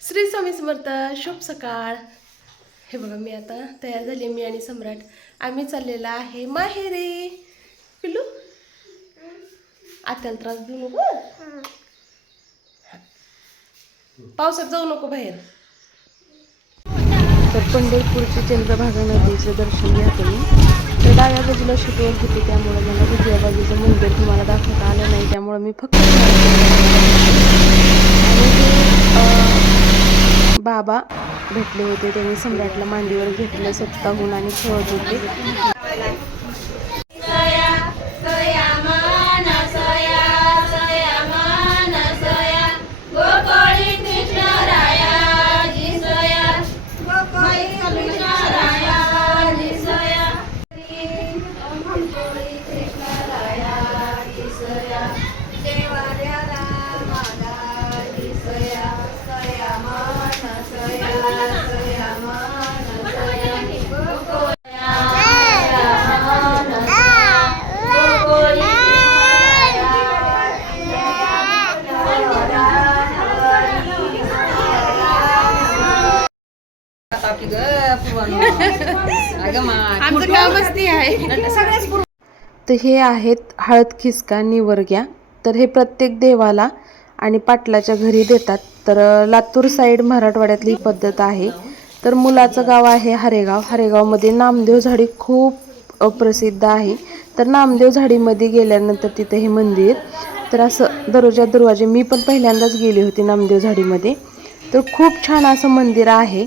श्री स्वामी समर्थ शुभ सकाळ. हे बघा मी आता तयार झाली मी आणि सम्राट. आम्ही चाललेला आहे माहेरे. पिलू आत्याला त्रास देऊ नको पावसात जाऊ नको बाहेर. तर पंढरपूरची चंद्रभागा नदीचं दर्शन घ्या तुम्ही. तर डाव्या बाजूला शिटवर होती त्यामुळे मला उजव्या बाजूचं मंदिर तुम्हाला दाखवता आलं नाही त्यामुळे मी फक्त बाबा भेटले होते. त्यांनी सम्राटला मांडीवर घेतलं स्वतःहून आणि खेळत होते. तर हे आहेत हळद खिसका निवर्ग्या. तर हे प्रत्येक देवाला आणि पाटलाच्या घरी देतात. तर लातूर साईड मराठवाड्यातली ही पद्धत आहे. तर मुलाचं गाव आहे हरेगाव. हरेगावमध्ये नामदेव झाडी खूप प्रसिद्ध आहे. तर नामदेव झाडीमध्ये गेल्यानंतर तिथे हे मंदिर तर असं दरवाजा दरवाजे मी पण पहिल्यांदाच गेली होती नामदेव झाडीमध्ये. तर खूप छान असं मंदिर आहे.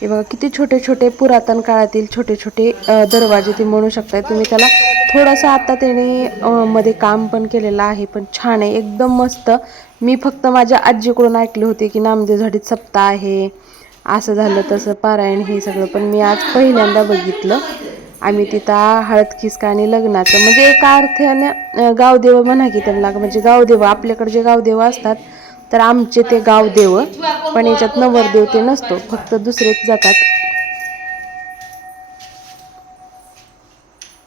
हे बघा किती छोटे छोटे पुरातन काळातील छोटे छोटे दरवाजे ते म्हणू शकताय. तुम्ही त्याला थोडंसं आता त्याने मध्ये काम पण केलेलं आहे पण छान आहे एकदम मस्त. मी फक्त माझ्या आजीकडून ऐकले होते की नामदेव झाडीत सप्ताह आहे असं झालं तसं पारायण हे सगळं पण मी आज पहिल्यांदा बघितलं. आम्ही तिथं हळद खिसका आणि लग्नाचं म्हणजे एका अर्थाने गावदेव म्हणा की त्यांना म्हणजे गावदेव आपल्याकडे जे गावदेव असतात तर आमचे ते गावदेव पण याच्यात नवरदेव ते नसतो फक्त दुसरेच जातात.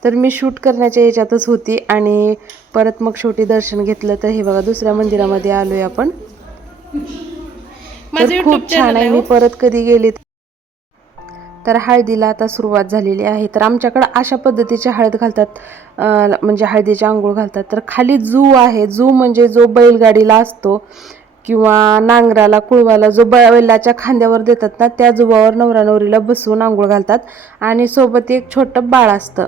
तर मी शूट करण्याच्या याच्यातच होती आणि परत मग शेवटी दर्शन घेतलं. तर हे बघा दुसऱ्या मंदिरामध्ये आलोय आपण. तर खूप छान आहे. मी परत कधी गेले तर हळदीला आता सुरुवात झालेली आहे. तर आमच्याकडं अशा पद्धतीचे हळद घालतात. म्हणजे हळदीची आंघोळ घालतात. तर खाली जू आहे. जू म्हणजे जो बैलगाडीला असतो किंवा नांगराला कुळवाला जो बैलाच्या खांद्यावर देतात ना त्या जुबावर नवरा नवरीला बसवून आंघोळ घालतात. आणि सोबत एक छोटं बाळ असतं.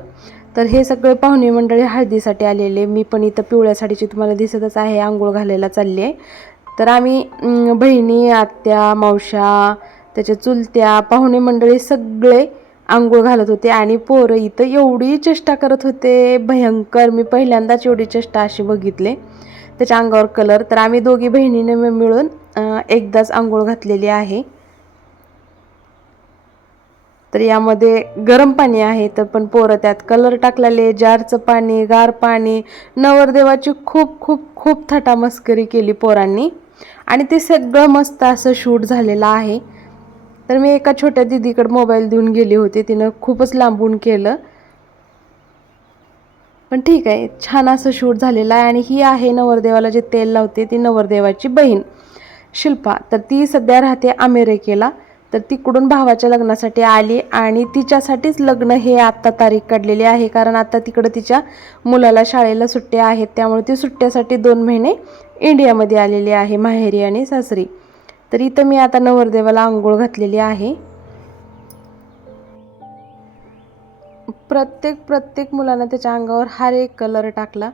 तर हे सगळे पाहुणे मंडळी हळदीसाठी आलेले. मी पण इथं पिवळ्या साडीची तुम्हाला दिसतच आहे आंघोळ घालायला चालली आहे. तर आम्ही बहिणी आत्या मावशा त्याच्या चुलत्या पाहुणे मंडळी सगळे आंघोळ घालत होते आणि पोरं इथं एवढी चेष्टा करत होते. भयंकर मी पहिल्यांदाच एवढी चेष्टा अशी बघितले. त्याच्या अंगावर कलर. तर आम्ही दोघी बहिणीने मिळून एकदाच आंघोळ घातलेली आहे. तर यामध्ये गरम पाणी आहे तर पण पोरं त्यात कलर टाकलेले जारचं पाणी गार पाणी. नवरदेवाची खूप खूप खूप थटामस्करी केली पोरांनी. आणि ते सगळं मस्त असं शूट झालेलं आहे. तर मी एका छोट्या दिदीकडे मोबाईल देऊन गेली होती तिनं खूपच लांबून केलं. पण ठीक आहे छान असं शूट झालेलं आहे. आणि ही आहे नवरदेवाला जे तेल लावते ती नवरदेवाची बहीण शिल्पा. तर ती सध्या राहते अमेरिकेला. तर तिकडून भावाच्या लग्नासाठी आली आणि तिच्यासाठीच लग्न हे आत्ता तारीख काढलेली आहे. कारण आता तिकडं तिच्या मुलाला शाळेला सुट्ट्या आहेत. त्यामुळे ती सुट्ट्यासाठी दोन महिने इंडियामध्ये आलेली आहे माहेरी आणि सासरी. तर इथं मी आता नवरदेवाला आंघोळ घातलेली आहे. प्रत्येक प्रत्येक मुलानं त्याच्या अंगावर हर एक कलर टाकला.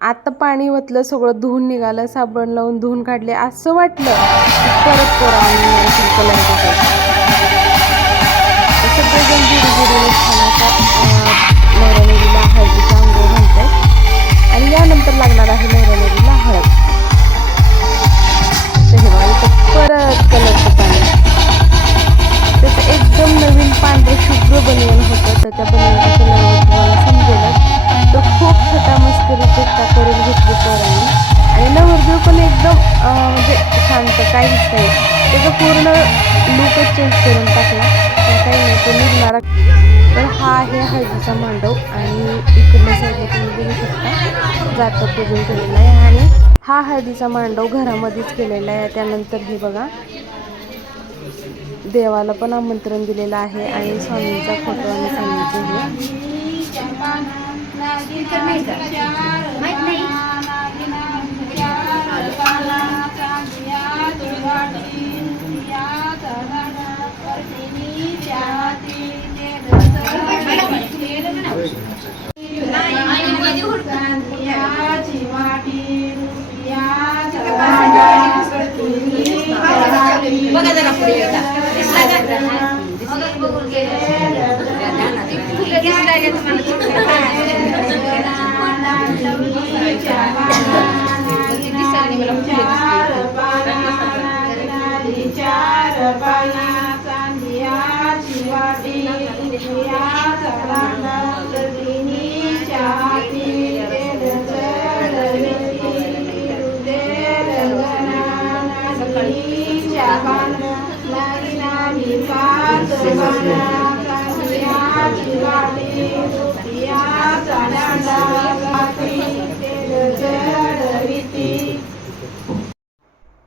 आता पाणी ओतलं सगळं धुवून निघालं साबण लावून धुवून काढले असं वाटलं की परत पोरांनी कलर टाकायचा तर सगळेजण जिरी जिरीने छान असा अं, नवरा हळदीचा अंघोळ घालतात आणि यानंतर लागणार आहे नवरा नवरीला हळद. तो निघणारा तर हा आहे हळदीचा मांडव आणि इकडल्या साईडला तुम्ही बघू शकता जातं पूजन केलेलं आहे. आणि हा हळदीचा मांडव घरामध्येच केलेला आहे. त्यानंतर हे बघा देवाला पण आमंत्रण दिलेलं आहे आणि स्वामींचा फोटो आणि स्वामींचे हे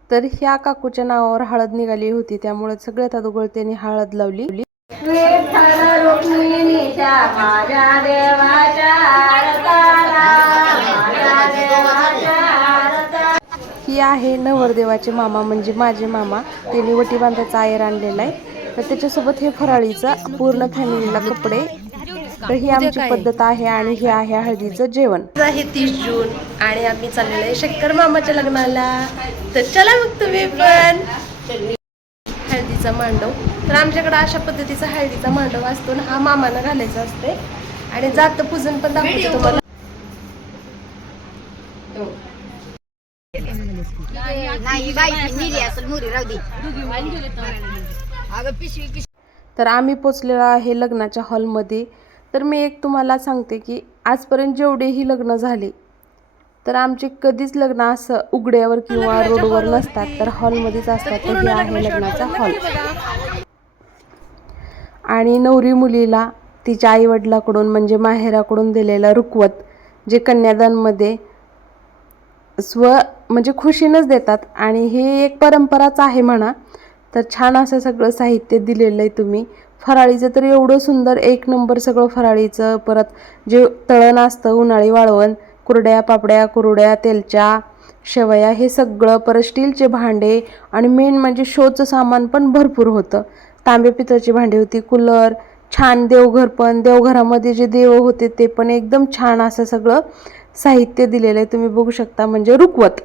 तर ह्या काकूच्या नावावर हळद निघाली होती त्यामुळे सगळ्यात अगोदर त्यांनी हळद लावली. माझ्या देवाच्या ही आहे नवरदेवाचे मामा म्हणजे माझे मामा. त्यांनी वटी बांधायचा आयर आणलेला आहे. तर त्याच्यासोबत हे फराळीचं पूर्ण फॅमिलीला कपडे. तर ही आमची पद्धत आहे आणि हे आहे हळदीचं जेवण. आहे तीस जून आणि आम्ही चाललेलो आहे शंकर मामाच्या लग्नाला. तर चला मग तुम्ही पण. हळदीचा मांडव. तर आमच्याकडे अशा पद्धतीचा हळदीचा मांडव असतो आणि हा मामानं घालायचा असते आणि जात पूजन पण दाखवते तुम्हाला. तर आम्ही पोचलेलो आहे लग्नाच्या हॉलमध्ये. तर मी एक तुम्हाला सांगते की आजपर्यंत जेवढेही लग्न झाले तर आमचे कधीच लग्न असं उघड्यावर किंवा रोडवर नसतात. तर हॉलमध्येच असतात. तर हे आहे लग्नाचा हॉल. आणि नवरी मुलीला तिच्या आईवडिलाकडून म्हणजे माहेराकडून दिलेलं रुकवत जे कन्यादानमध्ये स्व म्हणजे खुशीनंच देतात. आणि ही एक परंपराच आहे म्हणा. तर छान असं सगळं साहित्य दिलेलं आहे तुम्ही. फराळीचं तर एवढं सुंदर एक नंबर सगळं फराळीचं. परत जे तळण असतं उन्हाळी वाळवण कुरड्या पापड्या कुरड्या तेलच्या शेवया हे सगळं परत स्टीलचे भांडे आणि मेन म्हणजे शोचं सामान पण भरपूर होतं. तांबे पितळची भांडी होती कूलर छान देवघर पण. देवघरामध्ये जे देव होते ते पण एकदम छान असं सगळं साहित्य दिलेलं आहे. तुम्ही बघू शकता म्हणजे रुकवत.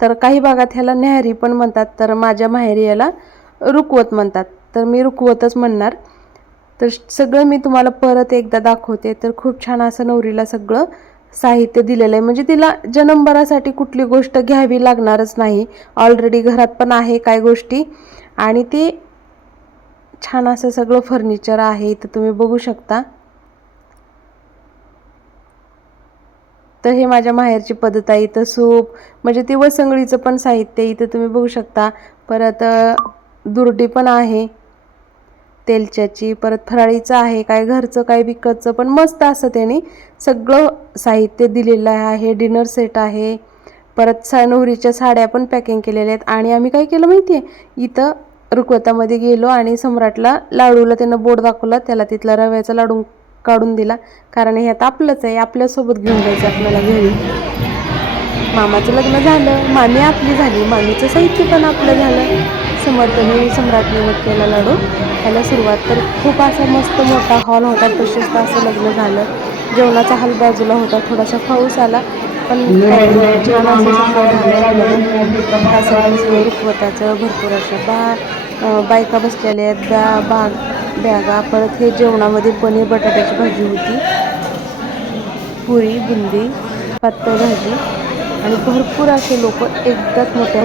तर काही भागात ह्याला न्याहारी पण म्हणतात तर माझ्या माहेरी याला रुकवत म्हणतात. तर मी रुकवतच म्हणणार. तर सगळं मी तुम्हाला परत एकदा दाखवते. तर खूप छान असं नवरीला सगळं साहित्य दिलेलं आहे. म्हणजे तिला जन्मभरासाठी कुठली गोष्ट घ्यावी लागणारच नाही. ऑलरेडी घरात पण आहे काय गोष्टी. आणि ते छान असं सगळं फर्निचर आहे इथं तुम्ही बघू शकता. तर हे माझ्या माहेरची पद्धत आहे इथं सूप म्हणजे ते वसंगळीचं पण साहित्य इथं तुम्ही बघू शकता. परत दुर्डी पण आहे तेलच्याची परत फराळीचं आहे काय घरचं काय विकतचं पण मस्त असं त्याने सगळं साहित्य दिलेलं आहे डिनर सेट आहे. परत सा नवरीच्या साड्या पण पॅकिंग केलेल्या आहेत. आणि आम्ही काय केलं माहिती आहे इथं रुकवतामध्ये गेलो आणि सम्राटला लाडूला त्यानं बोर्ड दाखवला. त्याला तिथला रव्याचा लाडू काढून दिला. कारण हे आता आपलंच आहे. आपल्यासोबत घेऊन जायचं आपल्याला घरी. मामाचं लग्न झालं. मामी आपली झाली. मामीचं साहित्य पण आपलं झालं. समर्थने सम्राटने मग केला लाडू. ह्याला सुरुवात तर खूप असा मस्त मोठा हॉल होता. प्रशस्त असं लग्न झालं. जेवणाचा हॉल बाजूला होता. थोडासा पाऊस आला. पण स्वतःचं असं भरपूर अशा बा बायका बसलेल्या आहेत बॅ बाग बॅगा. परत हे जेवणामध्ये पनीर बटाट्याची भाजी होती. पुरी बुंदी पातळ भाजी. आणि भरपूर असे लोक एकदाच मोठ्या